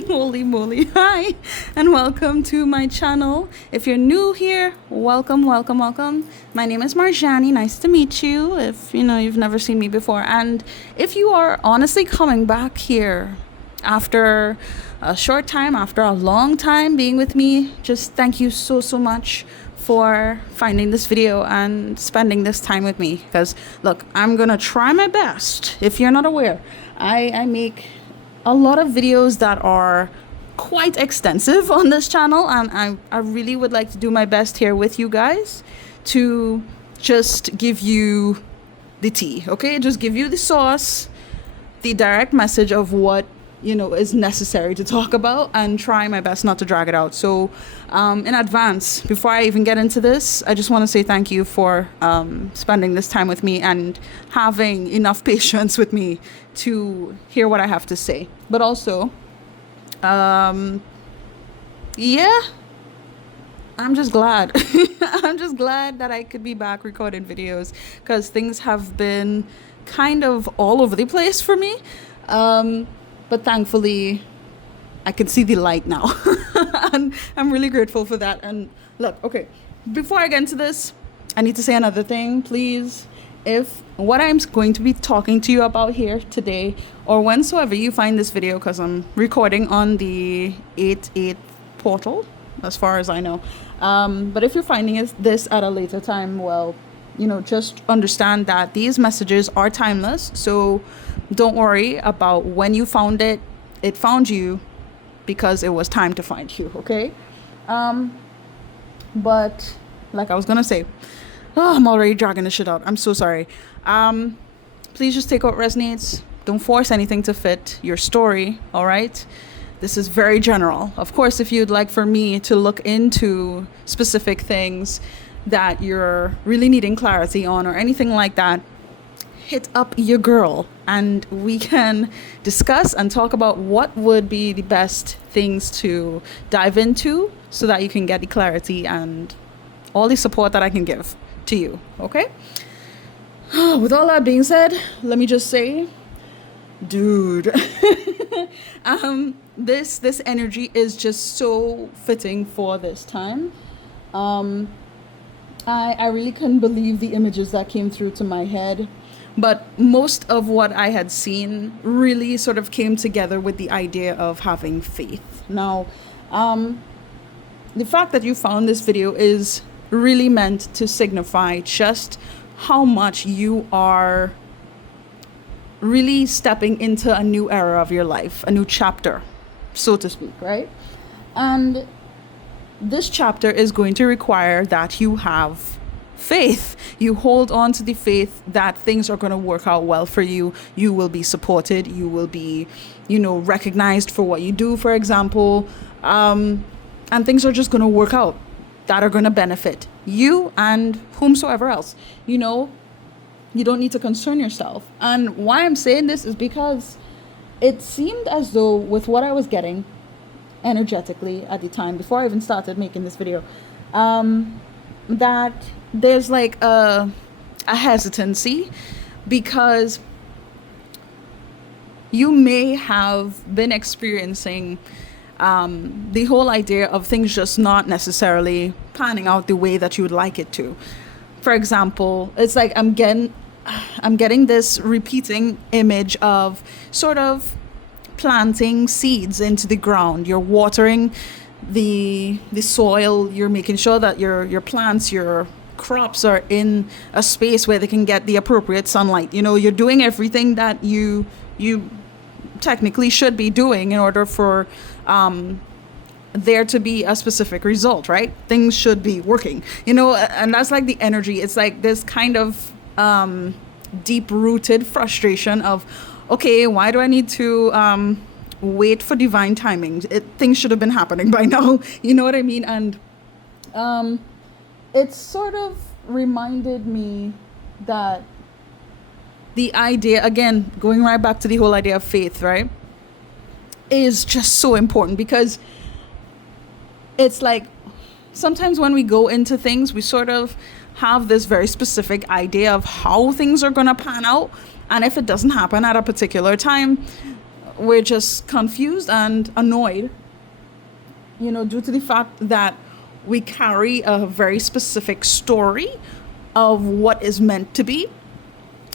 Holy moly. Hi, and welcome to my channel. If you're new here, welcome, welcome, welcome. My name is Marjani. Nice to meet you if you've never seen me before. And if you are honestly coming back here after a short time, after a long time being with me, just thank you so much for finding this video and spending this time with me. Because look, I'm gonna try my best. If you're not aware, I make a lot of videos that are quite extensive on this channel, and I really would like to do my best here with you guys to just give you the tea, okay? Just give you the sauce, the direct message of what is necessary to talk about, and try my best not to drag it out. So in advance, before I even get into this, I just want to say thank you for spending this time with me and having enough patience with me to hear what I have to say. But also, yeah, I'm just glad. I'm just glad that I could be back recording videos, because things have been kind of all over the place for me. But thankfully, I can see the light now. And I'm really grateful for that. And look, okay, before I get into this, I need to say another thing, please. If what I'm going to be talking to you about here today, or whensoever you find this video, because I'm recording on the 8/8 portal, as far as I know. But if you're finding this at a later time, well, just understand that these messages are timeless. So don't worry about when you found it. It found you because it was time to find you, okay? But like I was gonna say, I'm already dragging this shit out. I'm so sorry. Please just take what resonates. Don't force anything to fit your story, all right? This is very general. Of course, if you'd like for me to look into specific things that you're really needing clarity on or anything like that, hit up your girl and we can discuss and talk about what would be the best things to dive into so that you can get the clarity and all the support that I can give to you, okay? With all that being said, let me just say, dude, this energy is just so fitting for this time. I really couldn't believe the images that came through to my head, but most of what I had seen really sort of came together with the idea of having faith. Now, the fact that you found this video is really meant to signify just how much you are really stepping into a new era of your life, a new chapter, so to speak, right? And this chapter is going to require that you have faith. You hold on to the faith that things are going to work out well for you. You will be supported. You will be, recognized for what you do, for example. And things are just going to work out that are going to benefit you and whomsoever else. You don't need to concern yourself. And why I'm saying this is because it seemed as though with what I was getting energetically at the time, before I even started making this video, that there's like a hesitancy, because you may have been experiencing the whole idea of things just not necessarily panning out the way that you would like it to. For example, it's like I'm getting this repeating image of sort of planting seeds into the ground. You're watering the soil. You're making sure that your plants, your crops are in a space where they can get the appropriate sunlight. You're doing everything that you technically should be doing in order for there to be a specific result, right? Things should be working, and that's like the energy. It's like this kind of deep-rooted frustration of, okay, why do I need to wait for divine timing? Things should have been happening by now. You know what I mean? And it sort of reminded me that the idea, again, going right back to the whole idea of faith, right, is just so important, because it's like sometimes when we go into things, we sort of have this very specific idea of how things are going to pan out. And if it doesn't happen at a particular time, we're just confused and annoyed, due to the fact that we carry a very specific story of what is meant to be.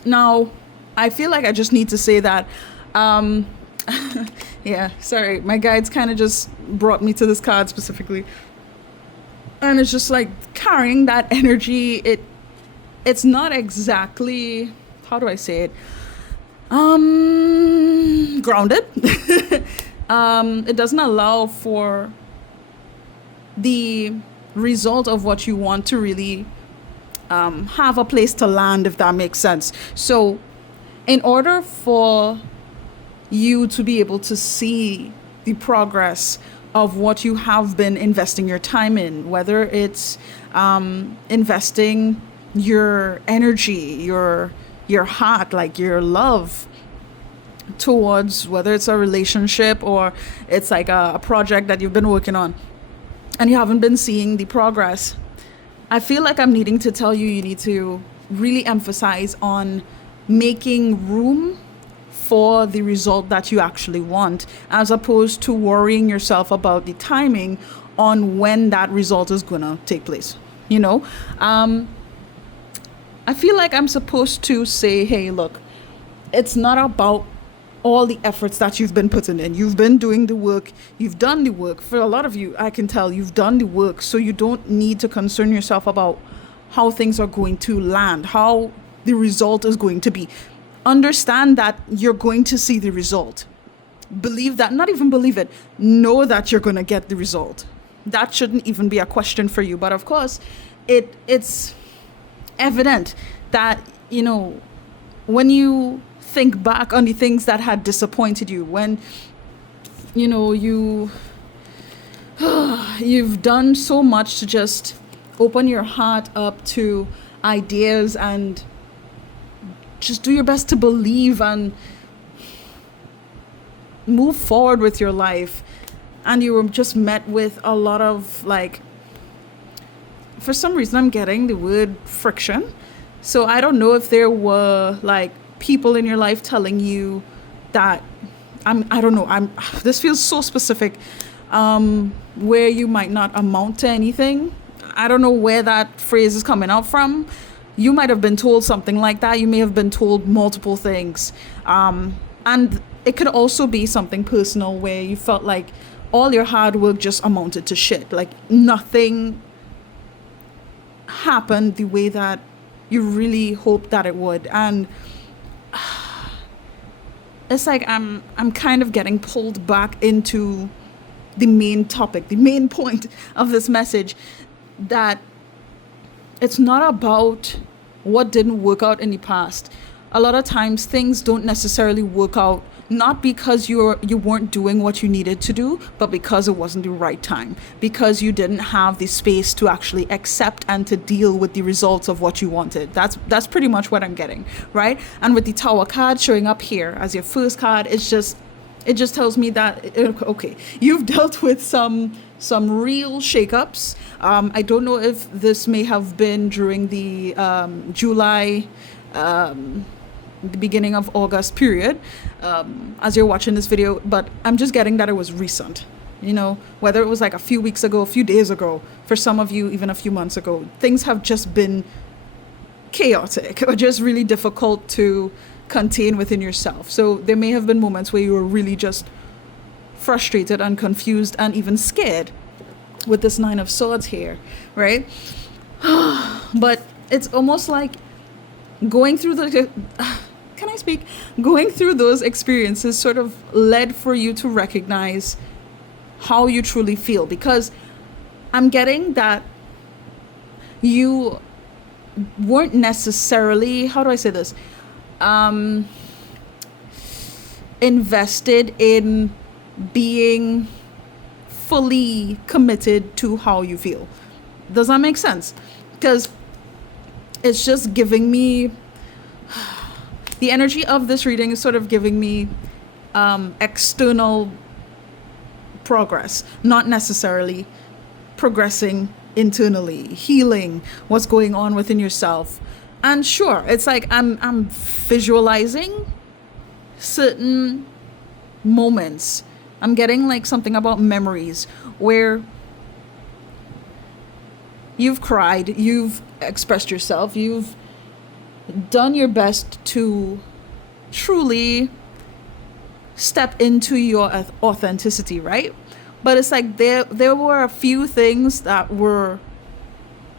Now, I feel like I just need to say that, yeah, sorry, my guides kind of just brought me to this card specifically. And it's just like carrying that energy, it's not exactly, how do I say it? Grounded. It doesn't allow for the result of what you want to really have a place to land, if that makes sense. So in order for you to be able to see the progress of what you have been investing your time in, whether it's investing your energy, your heart, like your love towards, whether it's a relationship or it's like a project that you've been working on and you haven't been seeing the progress, I feel like I'm needing to tell you, you need to really emphasize on making room for the result that you actually want, as opposed to worrying yourself about the timing on when that result is gonna take place. I feel like I'm supposed to say, hey, look, it's not about all the efforts that you've been putting in. You've been doing the work. You've done the work. For a lot of you, I can tell you've done the work. So you don't need to concern yourself about how things are going to land, how the result is going to be. Understand that you're going to see the result. Believe that, not even believe it, know that you're going to get the result. That shouldn't even be a question for you. But of course, it's evident that, when you think back on the things that had disappointed you, when, you've done so much to just open your heart up to ideas and just do your best to believe and move forward with your life, and you were just met with a lot of, like, for some reason I'm getting the word friction. So I don't know if there were like people in your life telling you that I don't know, this feels so specific, where you might not amount to anything. I don't know where that phrase is coming out from. You might have been told something like that. You may have been told multiple things. And it could also be something personal where you felt like all your hard work just amounted to shit. Like nothing happened the way that you really hoped that it would. And it's like I'm kind of getting pulled back into the main topic, the main point of this message, that it's not about what didn't work out in the past. A lot of times things don't necessarily work out, not because you weren't doing what you needed to do, but because it wasn't the right time, because you didn't have the space to actually accept and to deal with the results of what you wanted. That's pretty much what I'm getting, right? And with the Tower card showing up here as your first card, it just tells me that, okay, you've dealt with some real shakeups. I don't know if this may have been during the July, the beginning of August period, as you're watching this video, but I'm just getting that it was recent. Whether it was like a few weeks ago, a few days ago, for some of you, even a few months ago, things have just been chaotic or just really difficult to contain within yourself. So there may have been moments where you were really just frustrated and confused and even scared with this Nine of Swords here, right? But it's almost like going through going through those experiences sort of led for you to recognize how you truly feel, because I'm getting that you weren't necessarily, how do I say this, invested in being fully committed to how you feel. Does that make sense? Because it's just giving me, the energy of this reading is sort of giving me external progress, not necessarily progressing internally, healing what's going on within yourself. And sure, it's like I'm visualizing certain moments. I'm getting like something about memories where you've cried, you've expressed yourself, you've done your best to truly step into your authenticity, right? But it's like there were a few things that were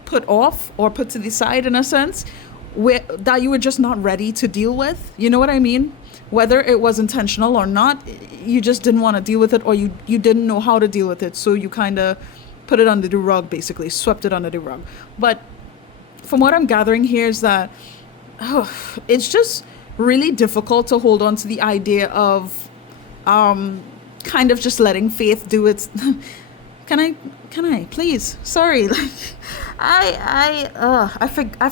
put off or put to the side in a sense where that you were just not ready to deal with. You know what I mean? Whether it was intentional or not, you just didn't want to deal with it, or you didn't know how to deal with it, so you kind of put it under the rug, basically swept it under the rug. But from what I'm gathering here is that it's just really difficult to hold on to the idea of kind of just letting faith do its can I please, sorry, like I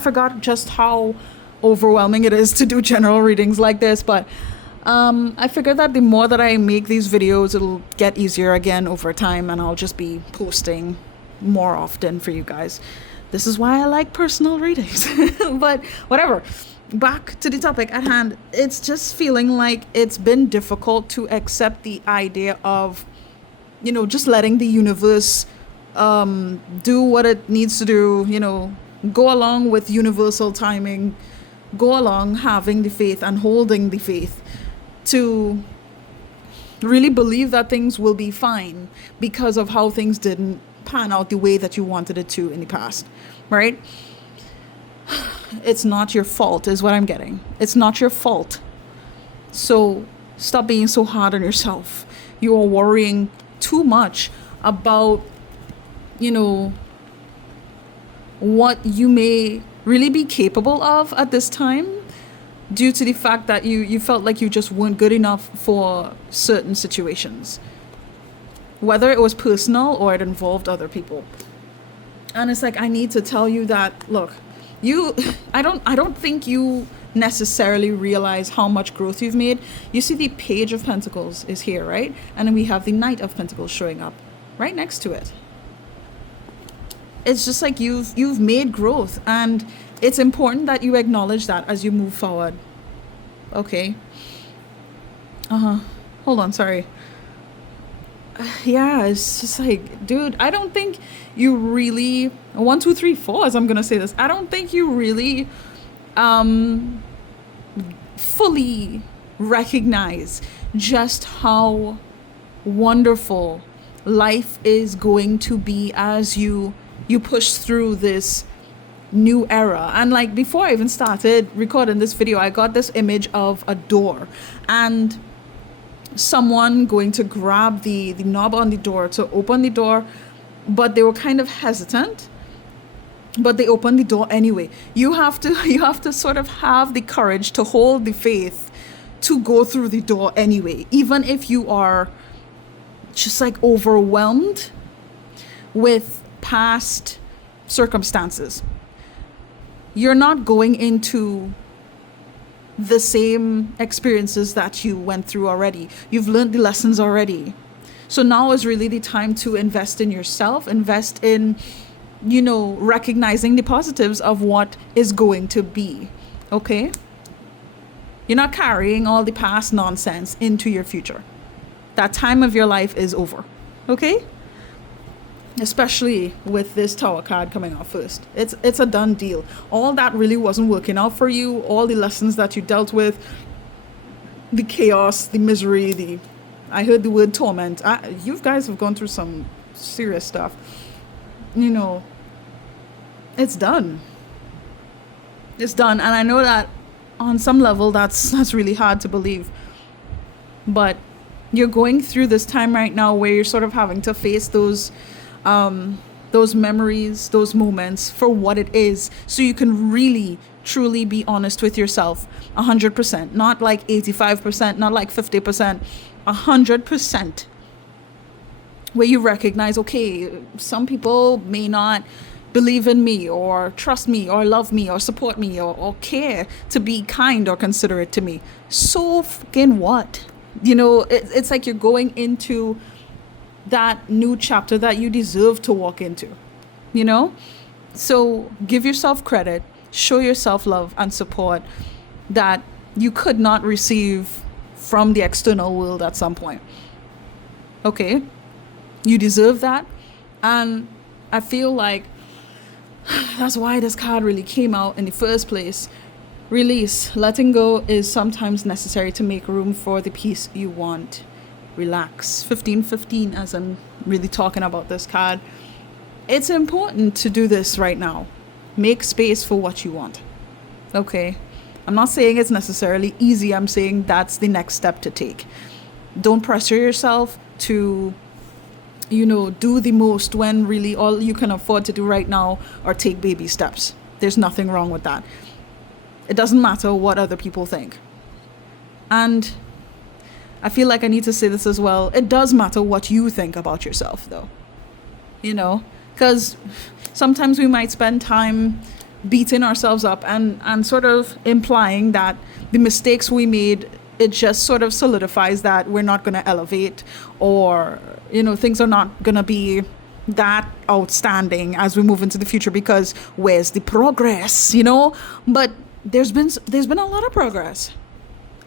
forgot just how overwhelming it is to do general readings like this, but I figured that the more that I make these videos, it'll get easier again over time, and I'll just be posting more often for you guys. This is why I like personal readings. But whatever, back to the topic at hand. It's just feeling like it's been difficult to accept the idea of, you know, just letting the universe do what it needs to do, you know, go along with universal timing, go along having the faith and holding the faith to really believe that things will be fine because of how things didn't pan out the way that you wanted it to in the past, right? It's not your fault is what I'm getting. It's not your fault. So stop being so hard on yourself. You are worrying too much about, you know, what you may really be capable of at this time, due to the fact that you felt like you just weren't good enough for certain situations, whether it was personal or it involved other people. And it's like, I need to tell you that, look, I don't think you necessarily realize how much growth you've made. You see the Page of Pentacles is here, right? And then we have the Knight of Pentacles showing up right next to it. It's just like you've made growth, and it's important that you acknowledge that as you move forward. Okay. Hold on, sorry. Yeah, it's just like, dude, I don't think you really 1, 2, 3, 4, as I'm gonna say this, I don't think you really fully recognize just how wonderful life is going to be as you push through this new era. And like, before I even started recording this video, I got this image of a door and someone going to grab the knob on the door to open the door, but they were kind of hesitant, but they opened the door anyway. You have to sort of have the courage to hold the faith to go through the door anyway, even if you are just like overwhelmed with past circumstances. You're not going into the same experiences that you went through already. You've learned the lessons already. So now is really the time to invest in yourself, invest in, you know, recognizing the positives of what is going to be. Okay? You're not carrying all the past nonsense into your future. That time of your life is over. Okay? Especially with this Tower card coming out first. It's a done deal. All that really wasn't working out for you, all the lessons that you dealt with, the chaos, the misery, I heard the word torment. You guys have gone through some serious stuff. You know, it's done. It's done. And I know that on some level that's really hard to believe. But you're going through this time right now where you're sort of having to face those memories, those moments for what it is, so you can really truly be honest with yourself 100%, not like 85%, not like 50%, 100%, where you recognize, okay, some people may not believe in me or trust me or love me or support me or care to be kind or considerate to me. So fucking what? You know, it's like you're going into that new chapter that you deserve to walk into, you know? So give yourself credit, show yourself love and support that you could not receive from the external world at some point. Okay? You deserve that. And I feel like that's why this card really came out in the first place. Release. Letting go is sometimes necessary to make room for the peace you want. Relax. 1515, as I'm really talking about this card. It's important to do this right now. Make space for what you want. Okay? I'm not saying it's necessarily easy. I'm saying that's the next step to take. Don't pressure yourself to, do the most when really all you can afford to do right now are take baby steps. There's nothing wrong with that. It doesn't matter what other people think. And I feel like I need to say this as well. It does matter what you think about yourself, though. Because sometimes we might spend time beating ourselves up and sort of implying that the mistakes we made, it just sort of solidifies that we're not going to elevate, or things are not going to be that outstanding as we move into the future, because where's the progress? But there's been a lot of progress,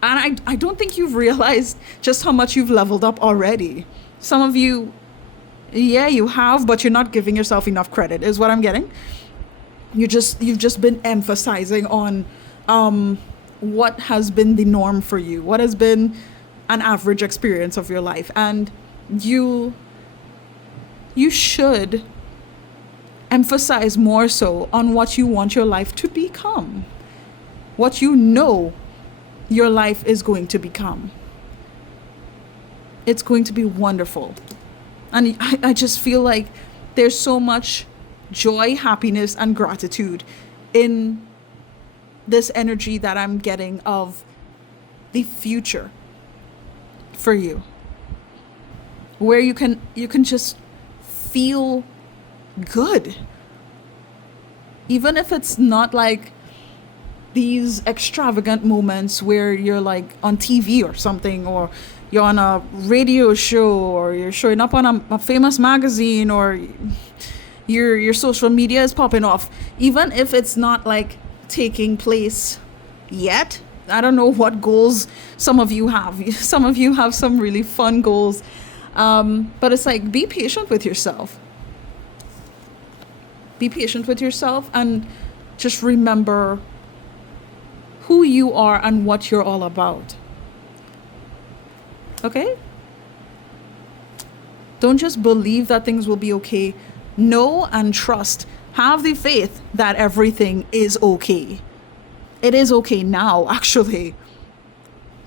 and I don't think you've realized just how much you've leveled up already. Some of you, yeah, you have, but you're not giving yourself enough credit, is what I'm getting. You've just been emphasizing on what has been the norm for you, what has been an average experience of your life, and you should emphasize more so on what you want your life to become, what your life is going to become. It's going to be wonderful. And I just feel like there's so much joy, happiness, and gratitude in this energy that I'm getting of the future for you, where you can just feel good, even if it's not like these extravagant moments where you're like on TV or something, or you're on a radio show, or you're showing up on a famous magazine, or your social media is popping off. Even if it's not like taking place yet. I don't know what goals some of you have. Some of you have some really fun goals. But it's like, be patient with yourself. Be patient with yourself, and just remember who you are and what you're all about. Okay? Don't just believe that things will be okay. Know and trust. Have the faith that everything is okay. It is okay now, actually.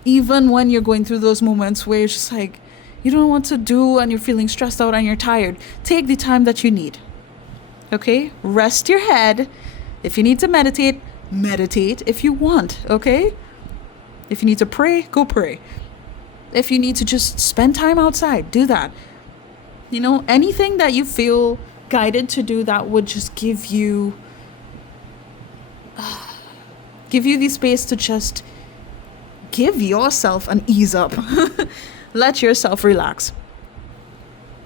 Even when you're going through those moments where you're just like, you don't know what to do and you're feeling stressed out and you're tired, take the time that you need. Okay? Rest your head. If you need to meditate, meditate if you want. Okay? If you need to pray, go pray. If you need to just spend time outside, do that. Anything that you feel guided to do that would just give you the space to just give yourself an ease up. Let yourself relax.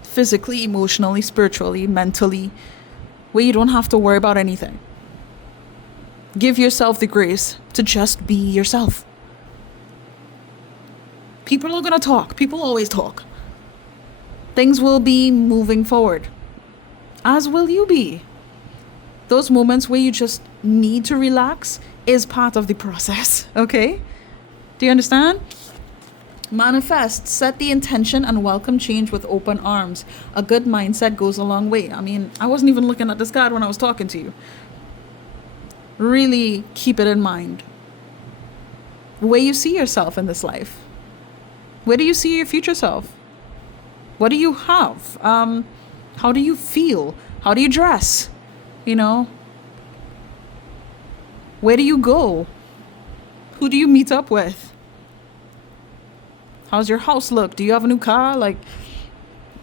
Physically, emotionally, spiritually, mentally, where you don't have to worry about anything. Give yourself the grace to just be yourself. People are going to talk. People always talk. Things will be moving forward. As will you be. Those moments where you just need to relax is part of the process, okay? Do you understand? Manifest. Set the intention and welcome change with open arms. A good mindset goes a long way. I mean, I wasn't even looking at this card when I was talking to you. Really keep it in mind. Where you see yourself in this life. Where do you see your future self? What do you have? How do you feel? How do you dress? Where do you go? Who do you meet up with? How's your house look? Do you have a new car? Like,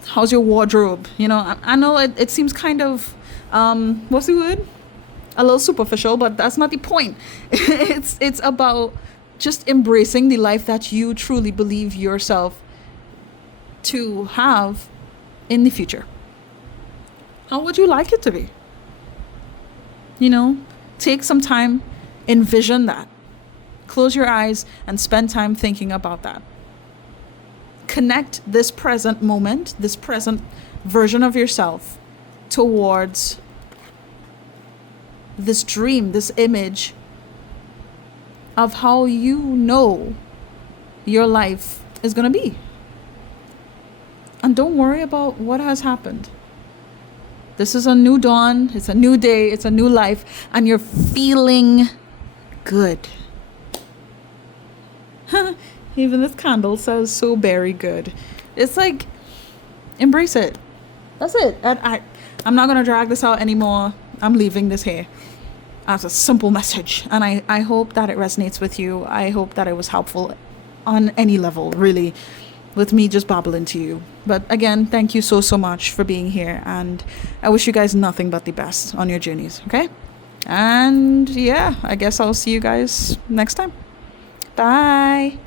how's your wardrobe? I know it seems kind of, what's the word? A little superficial, but that's not the point. It's about just embracing the life that you truly believe yourself to have in the future. How would you like it to be? Take some time, envision that. Close your eyes and spend time thinking about that. Connect this present moment, this present version of yourself towards this dream, this image of how you know your life is going to be. And don't worry about what has happened. This is a new dawn, it's a new day, it's a new life, and you're feeling good. Even this candle says so very good. It's like, embrace it. That's it. I'm not going to drag this out anymore. I'm leaving this here as a simple message. And I hope that it resonates with you. I hope that it was helpful on any level, really, with me just babbling to you. But again, thank you so much for being here. And I wish you guys nothing but the best on your journeys, okay? And yeah, I guess I'll see you guys next time. Bye.